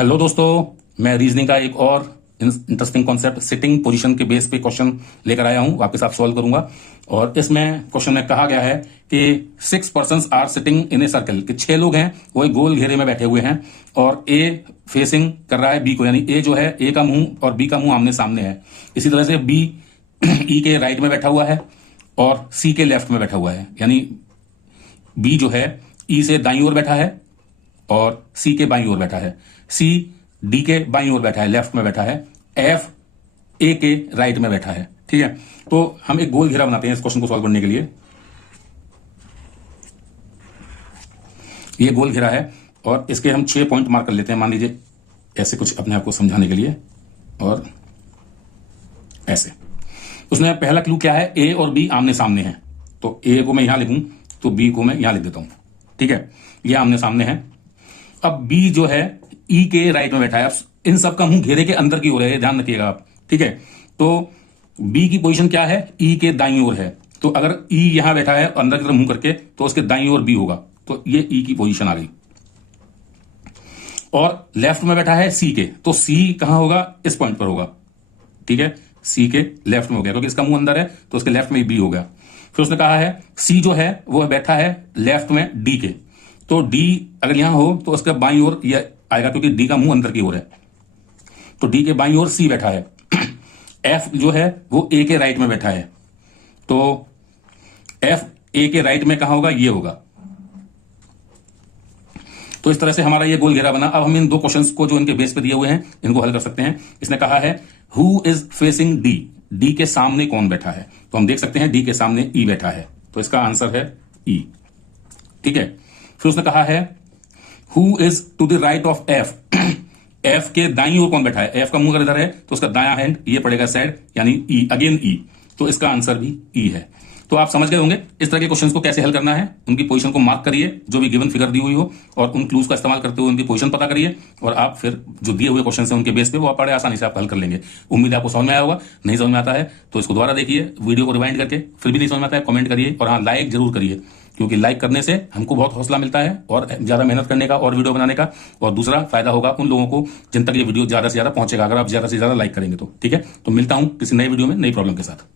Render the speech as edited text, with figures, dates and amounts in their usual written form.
Hello दोस्तों, मैं reasoning का एक और इंटरेस्टिंग कॉन्सेप्ट सिटिंग पोजीशन के बेस पे क्वेश्चन लेकर आया हूं, आपके साथ सॉल्व करूंगा। और इसमें क्वेश्चन में कहा गया है कि 6 persons are sitting in a circle, कि 6 लोग हैं वो एक गोल घेरे में बैठे हुए हैं और ए फेसिंग कर रहा है बी को, यानी ए जो है ए का मुंह और बी का मुंह आमने सामने है। इसी तरह से बी ई के राइट में बैठा हुआ है और सी के लेफ्ट में बैठा हुआ है, यानी बी जो है ई से दाईं ओर बैठा है और सी के बाईं ओर बैठा है, सी डी के बाईं ओर बैठा है, लेफ्ट में बैठा है, एफ ए के राइट में बैठा है। ठीक है, तो हम एक गोल घेरा बनाते हैं इस क्वेश्चन को सॉल्व करने के लिए। ये गोल घेरा है और इसके हम 6 पॉइंट मार्क कर लेते हैं, मान लीजिए ऐसे कुछ अपने आप को समझाने के लिए। और ऐसे उसमें पहला क्लू क्या है, ए और बी आमने सामने हैं, तो ए को मैं यहां लिखूं तो बी को मैं यहां लिख देता हूं। ठीक है, ये आमने सामने है। अब बी जो है ई के राइट में बैठा है, इन सब का मुंह घेरे के अंदर की ओर है, ध्यान रखिएगा आप। ठीक है, तो बी की पोजीशन क्या है, ई के दाईं ओर है, तो अगर ई यहां बैठा है अंदर की तरफ मुंह करके तो उसके दाईं ओर बी होगा, तो ये ई की पोजीशन आ गई। और लेफ्ट में बैठा है सी के, तो सी कहां होगा, इस पॉइंट पर होगा। ठीक है, सी के लेफ्ट में हो गया क्योंकि इसका मुंह अंदर है, तो उसके लेफ्ट में बी हो गया। फिर उसने कहा है सी जो है वो बैठा है लेफ्ट में डी के, तो डी अगर यहां हो तो उसका बाईं ओर ये आएगा क्योंकि डी का मुंह अंदर की ओर है, तो डी के बाईं ओर सी बैठा है। एफ जो है वो ए के राइट में बैठा है, तो एफ ए के राइट में कहां होगा, ये होगा। तो इस तरह से हमारा ये गोल घेरा बना। अब हम इन दो क्वेश्चंस को जो इनके बेस पे दिए हुए हैं इनको हल कर सकते हैं। इसने कहा है who is facing D, D के सामने कौन बैठा है, तो हम देख सकते हैं डी के सामने ई बैठा है, तो इसका आंसर है ई। ठीक है, फिर उसने कहा है who is to the right of F, F के दाईं ओर कौन बैठा है, एफ का मुंह अगर इधर है तो उसका दायां हैंड ये पड़ेगा साइड, यानी ई, अगेन ई, तो इसका आंसर भी ई है। तो आप समझ गए होंगे इस तरह के क्वेश्चंस को कैसे हल करना है। उनकी पोजीशन को मार्क करिए जो भी गिवन फिगर दी हुई हो, और उन क्लूज का इस्तेमाल करते हुए उनकी पोजीशन पता करिए, और आप फिर जो दिए हुए क्वेश्चन है उनके बेस पे वो आप बड़े आसानी से आप हल कर लेंगे। उम्मीद है आपको समझ में आया होगा। नहीं समझ में आता है तो इसको दोबारा देखिए, वीडियो को रिवाइंड करके, फिर भी नहीं समझ में आता है कमेंट करिए, और हाँ, लाइक जरूर करिए, क्योंकि लाइक करने से हमको बहुत हौसला मिलता है और ज्यादा मेहनत करने का और वीडियो बनाने का। और दूसरा फायदा होगा उन लोगों को जिन तक ये वीडियो ज्यादा से ज्यादा पहुंचेगा, अगर आप ज्यादा से ज्यादा लाइक करेंगे तो। ठीक है, तो मिलता हूं किसी नए वीडियो में नई प्रॉब्लम के साथ।